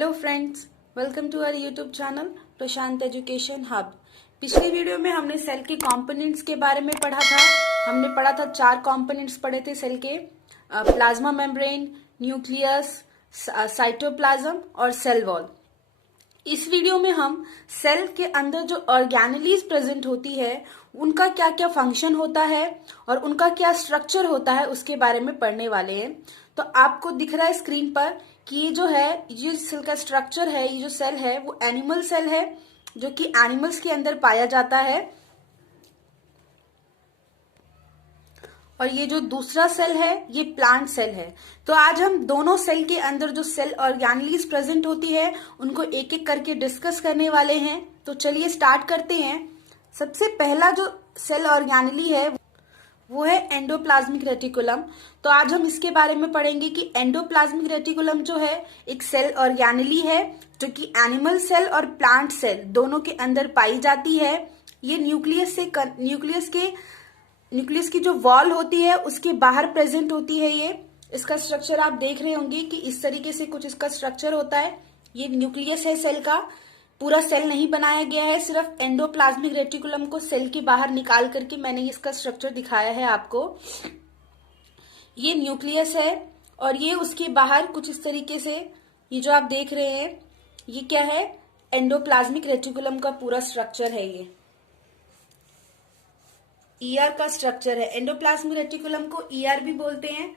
Hello friends, welcome to our YouTube channel Prashant education hub. पिछले video में हमने cell के कंपोनेंट्स के बारे में पढ़ा था। हमने पढ़ा था 4 कंपोनेंट्स पढ़े थे सेल के, प्लाज्मा मेम्ब्रेन, न्यूक्लियस, साइटोप्लाज्म और सेल वॉल। इस वीडियो में हम सेल के अंदर जो ऑर्गेनेलीज प्रेजेंट होती है उनका क्या क्या फंक्शन होता है और उनका क्या स्ट्रक्चर होता है उसके बारे में पढ़ने वाले हैं। तो आपको दिख रहा है स्क्रीन पर कि ये जो है, ये सेल का स्ट्रक्चर है, ये जो सेल है वो एनिमल सेल है जो कि एनिमल्स के अंदर पाया जाता है। और ये जो दूसरा सेल है ये प्लांट सेल है। तो आज हम दोनों सेल के अंदर जो सेल ऑर्गेनेलीज प्रेजेंट होती है उनको एक एक करके डिस्कस करने वाले हैं। तो चलिए स्टार्ट करते हैं। सबसे पहला जो सेल ऑर्गेनेली है वो है एंडोप्लाज्मिक रेटिकुलम। तो आज हम इसके बारे में पढ़ेंगे कि एंडोप्लाज्मिक रेटिकुलम जो है एक सेल ऑर्गेनेली है जो कि एनिमल सेल और प्लांट सेल दोनों के अंदर पाई जाती है। ये न्यूक्लियस की जो वॉल होती है उसके बाहर प्रेजेंट होती है। ये इसका स्ट्रक्चर आप देख रहे होंगे कि इस तरीके से कुछ इसका स्ट्रक्चर होता है। ये न्यूक्लियस है सेल का, पूरा सेल नहीं बनाया गया है, सिर्फ एंडोप्लाज्मिक रेटिकुलम को सेल के बाहर निकाल करके मैंने इसका स्ट्रक्चर दिखाया है आपको। ये न्यूक्लियस है और ये उसके बाहर कुछ इस तरीके से, ये जो आप देख रहे हैं ये क्या है, एंडोप्लाज्मिक रेटिकुलम का पूरा स्ट्रक्चर है। ये ईआर का स्ट्रक्चर है। एंडोप्लाज्मिक रेटिकुलम को ईआर भी बोलते हैं।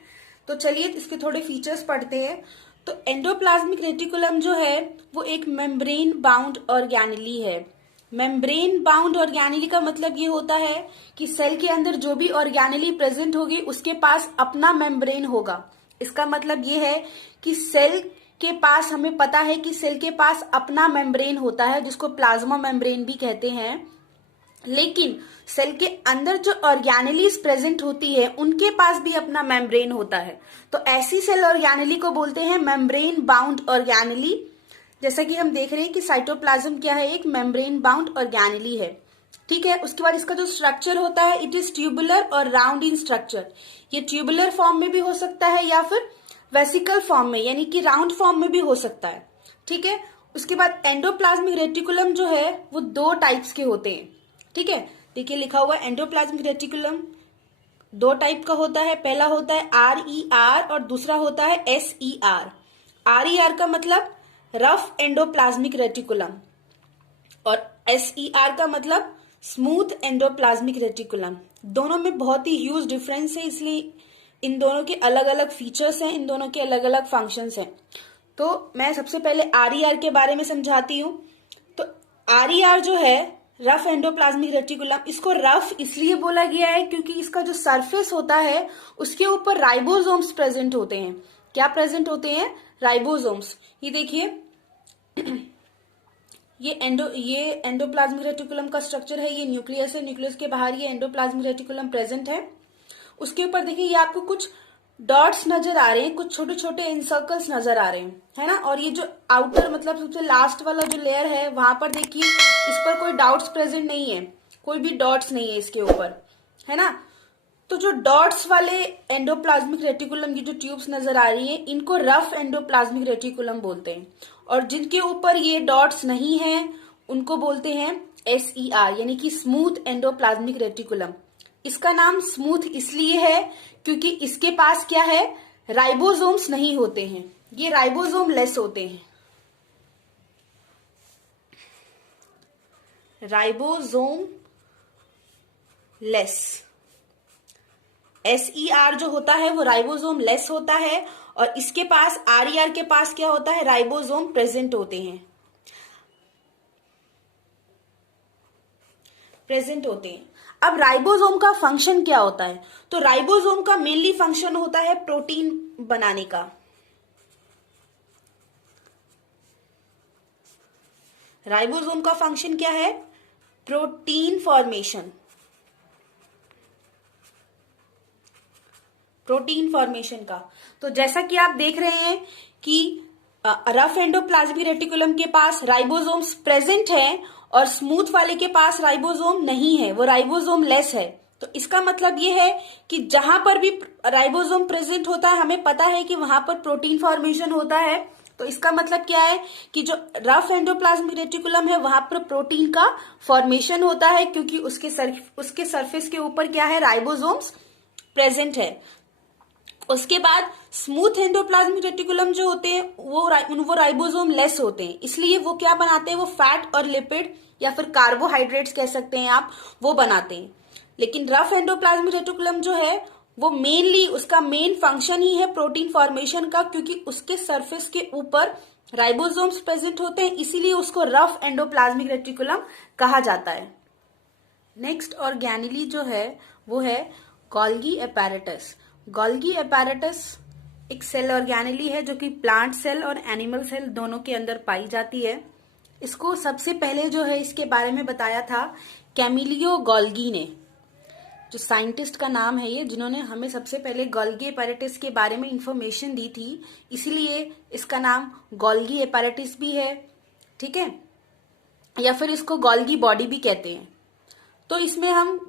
तो चलिए इसके थोड़े फीचर्स पढ़ते हैं। तो एंडोप्लाज्मिक रेटिकुलम जो है वो एक मेम्ब्रेन बाउंड ऑर्गेनेली है। मेम्ब्रेन बाउंड ऑर्गेनेली का मतलब ये होता है कि सेल के अंदर जो भी ऑर्गेनेली प्रेजेंट होगी उसके पास अपना मेम्ब्रेन होगा। इसका मतलब ये है कि सेल के पास, हमें पता है कि सेल के पास अपना मेम्ब्रेन होता है जिसको प्लाज्मा मेम्ब्रेन भी कहते हैं। लेकिन सेल के अंदर जो ऑर्गेनेलीज प्रेजेंट होती है उनके पास भी अपना मेम्ब्रेन होता है। तो ऐसी सेल ऑर्गेनेली को बोलते हैं मेम्ब्रेन बाउंड ऑर्गेनेली। जैसा कि हम देख रहे हैं कि साइटोप्लाज्म क्या है, एक मेम्ब्रेन बाउंड ऑर्गेनेली है। ठीक है। उसके बाद इसका जो स्ट्रक्चर होता है इट इज ट्यूबुलर और राउंड इन स्ट्रक्चर। ये ट्यूबुलर फॉर्म में भी हो सकता है या फिर वेसिकल फॉर्म में, यानी कि राउंड फॉर्म में भी हो सकता है। ठीक है। उसके बाद एंडोप्लाज्मिक रेटिकुलम जो है वो 2 टाइप्स के होते हैं। ठीक है, देखिए लिखा हुआ एंडोप्लाज्मिक रेटिकुलम 2 टाइप का होता है। पहला होता है RER और दूसरा होता है SER। RER का मतलब रफ एंडोप्लाज्मिक रेटिकुलम और SER का मतलब स्मूथ एंडोप्लाज्मिक रेटिकुलम। दोनों में बहुत ही ह्यूज डिफरेंस है, इसलिए इन दोनों के अलग अलग फीचर्स हैं, इन दोनों के अलग अलग फंक्शंस हैं। तो मैं सबसे पहले RER के बारे में समझाती हूँ। तो RER जो है रफ एंडोप्लाज्मिक रेटिकुलम, इसको रफ इसलिए बोला गया है क्योंकि इसका जो सरफेस होता है उसके ऊपर राइबोसोम्स प्रेजेंट होते हैं। क्या प्रेजेंट होते हैं? राइबोसोम्स। ये देखिए ये एंडोप्लाज्मिक रेटिकुलम का स्ट्रक्चर है। ये न्यूक्लियस है, न्यूक्लियस के बाहर ये एंडोप्लाज्मिक रेटिकुलम प्रेजेंट है। उसके ऊपर देखिए ये आपको कुछ डॉट्स नजर आ रहे हैं, कुछ छोटे छोटे इनसर्कल्स नजर आ रहे हैं, है ना। और ये जो आउटर मतलब सबसे लास्ट वाला जो लेयर है वहां पर देखिए इस पर कोई डॉट्स प्रेजेंट नहीं है, कोई भी डॉट्स नहीं है इसके ऊपर, है ना। तो जो डॉट्स वाले एंडोप्लाज्मिक रेटिकुलम की जो ट्यूब्स नजर आ रही है इनको रफ एंडोप्लाज्मिक रेटिकुलम बोलते हैं। और जिनके ऊपर ये डॉट्स नहीं है उनको बोलते हैं SER, यानी कि स्मूथ एंडोप्लाज्मिक रेटिकुलम। इसका नाम स्मूथ इसलिए है क्योंकि इसके पास क्या है, राइबोसोम्स नहीं होते हैं, ये राइबोसोम लेस होते हैं। Ribosome less. SER जो होता है वो राइबोसोम लेस होता है और इसके पास RER के पास क्या होता है, राइबोसोम प्रेजेंट होते हैं। अब राइबोसोम का फंक्शन क्या होता है? तो राइबोसोम का मेनली फंक्शन होता है प्रोटीन बनाने का। राइबोसोम का फंक्शन क्या है? Protein formation. प्रोटीन फॉर्मेशन का। तो जैसा कि आप देख रहे हैं कि रफ एंडोप्लाज्मिक रेटिकुलम के पास राइबोसोम्स प्रेजेंट है और स्मूथ वाले के पास राइबोसोम नहीं है, वो राइबोसोम लेस है। तो इसका मतलब ये है कि जहां पर भी राइबोसोम प्रेजेंट होता है हमें पता है कि वहां पर प्रोटीन फॉर्मेशन होता है। तो तो इसका मतलब क्या है कि जो रफ एंडोप्लाज्मिक रेटिकुलम है वहां पर प्रोटीन का फॉर्मेशन होता है, क्योंकि उसके सरफेस के ऊपर क्या है, राइबोसोम्स प्रेजेंट है। उसके बाद स्मूथ एंडोप्लाज्मिक रेटिकुलम जो होते हैं वो राइबोसोम लेस होते हैं, इसलिए वो क्या बनाते हैं, वो फैट और लिपिड या फिर कार्बोहाइड्रेट्स कह सकते हैं आप, वो बनाते हैं। लेकिन रफ एंडोप्लाज्मिक रेटिकुलम जो है वो मेनली उसका मेन फंक्शन ही है प्रोटीन फॉर्मेशन का, क्योंकि उसके सरफेस के ऊपर राइबोसोम्स प्रेजेंट होते हैं, इसीलिए उसको रफ एंडोप्लाज्मिक रेटिकुलम कहा जाता है। नेक्स्ट ऑर्गेनेली जो है वो है गोल्गी एपैरेटस। गोल्गी एपैरेटस एक सेल ऑर्गेनेली है जो कि प्लांट सेल और एनिमल सेल दोनों के अंदर पाई जाती है। इसको सबसे पहले जो है इसके बारे में बताया था कैमिलियो गोल्गी ने, जो साइंटिस्ट का नाम है ये, जिन्होंने हमें सबसे पहले गोल्गी एपैरेटस के बारे में इंफॉर्मेशन दी थी, इसीलिए इसका नाम गोल्गी एपैरेटस भी है, ठीक है, या फिर इसको गोल्गी बॉडी भी कहते हैं। तो इसमें हम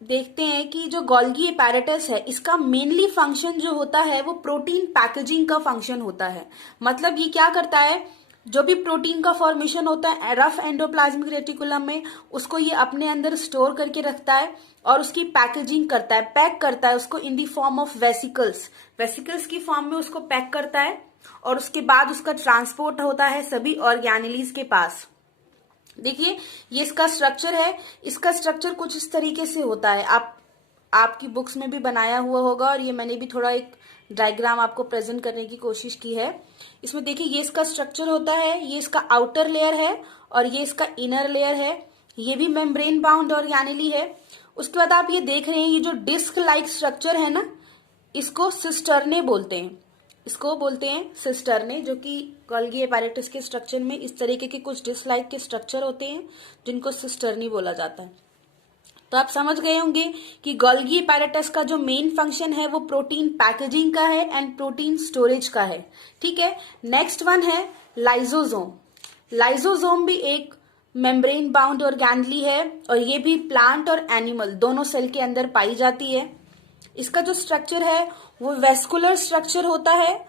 देखते हैं कि जो गोल्गी एपैरेटस है इसका मेनली फंक्शन जो होता है वो प्रोटीन पैकेजिंग का फंक्शन होता है। मतलब ये क्या करता है, जो भी प्रोटीन का फॉर्मेशन होता है रफ एंडोप्लाज्मिक रेटिकुलम में, उसको ये अपने अंदर स्टोर करके रखता है और उसकी पैकेजिंग करता है, पैक करता है उसको इन दी फॉर्म ऑफ वेसिकल्स की फॉर्म में उसको पैक करता है, और उसके बाद उसका ट्रांसपोर्ट होता है सभी ऑर्गेनेलीज के पास। देखिए ये इसका स्ट्रक्चर है, इसका स्ट्रक्चर कुछ इस तरीके से होता है, आपकी बुक्स में भी बनाया हुआ होगा, और ये मैंने भी थोड़ा एक डायग्राम आपको प्रेजेंट करने की कोशिश की है। इसमें देखिए ये इसका स्ट्रक्चर होता है, ये इसका आउटर लेयर है और ये इसका इनर लेयर है, ये भी मेम्ब्रेन बाउंड ऑर्गेनेली है। उसके बाद आप ये देख रहे हैं ये जो डिस्क लाइक स्ट्रक्चर है ना, इसको सिस्टर्ने बोलते हैं, इसको बोलते हैं सिस्टर्ने, जो कि गोल्गी एपैरेटस के स्ट्रक्चर में इस तरीके के कुछ डिस्क लाइक के स्ट्रक्चर होते हैं जिनको सिस्टर्नी बोला जाता है। तो आप समझ गए होंगे कि गोल्गी एपैरेटस का जो मेन फंक्शन है वो प्रोटीन पैकेजिंग का है एंड प्रोटीन स्टोरेज का है, ठीक है। नेक्स्ट वन है लाइसोसोम। लाइसोसोम भी एक मेम्ब्रेन बाउंड ऑर्गेनेली है और ये भी प्लांट और एनिमल दोनों सेल के अंदर पाई जाती है। इसका जो स्ट्रक्चर है वो वेस्कुलर स्ट्रक्चर होता है,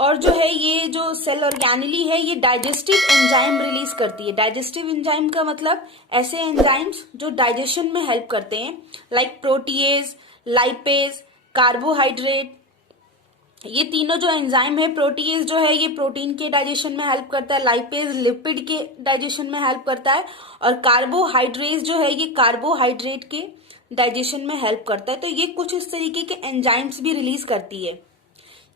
और जो है ये जो सेल ऑर्गेनेली है ये डाइजेस्टिव एंजाइम रिलीज करती है। डाइजेस्टिव एंजाइम का मतलब ऐसे एंजाइम्स जो डाइजेशन में हेल्प करते हैं, लाइक प्रोटीएज, लाइपेज, कार्बोहाइड्रेट, ये तीनों जो एंजाइम है, प्रोटीएज जो है ये प्रोटीन के डाइजेशन में हेल्प करता है, लाइपेज लिपिड के डाइजेशन में हेल्प करता है, और कार्बोहाइड्रेट जो है ये कार्बोहाइड्रेट के डाइजेशन में हेल्प करता है। तो ये कुछ इस तरीके के एंजाइम्स भी रिलीज करती है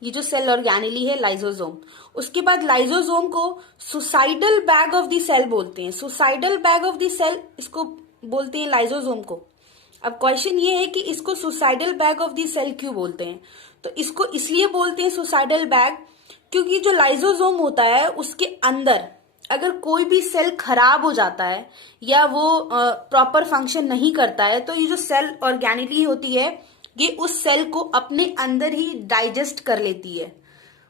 ये जो सेल ऑर्गेनेली है लाइसोसोम। उसके बाद लाइसोसोम को suicidal bag of the cell बोलते हैं, suicidal bag of the cell इसको बोलते हैं लाइसोसोम को। अब क्वेश्चन ये है कि इसको suicidal bag of the cell क्यों बोलते हैं, तो इसको इसलिए बोलते हैं सुसाइडल बैग क्योंकि जो लाइसोसोम होता है उसके अंदर अगर कोई भी सेल खराब हो जाता है या वो प्रॉपर फंक्शन नहीं करता है, तो ये जो सेल ऑर्गेनेली होती है ये उस सेल को अपने अंदर ही डाइजेस्ट कर लेती है,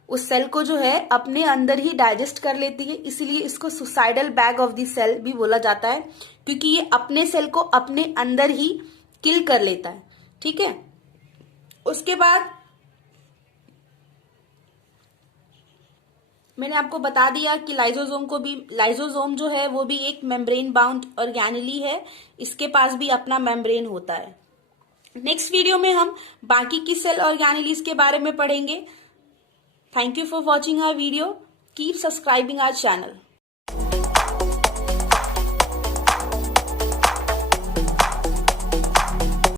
उस सेल को जो है अपने अंदर ही डाइजेस्ट कर लेती है, इसीलिए इसको suicidal bag of the cell भी बोला जाता है, क्योंकि ये अपने सेल को अपने अंदर ही किल कर लेता है, ठीक है। उसके बाद मैंने आपको बता दिया कि लाइसोसोम जो है वो भी एक मेम्ब्रेन बाउंड ऑर्गेनेली है, इसके पास भी अपना मेम्ब्रेन होता है। नेक्स्ट वीडियो में हम बाकी की सेल ऑर्गेनेलीज के बारे में पढ़ेंगे। Thank you for watching our video, keep subscribing our channel.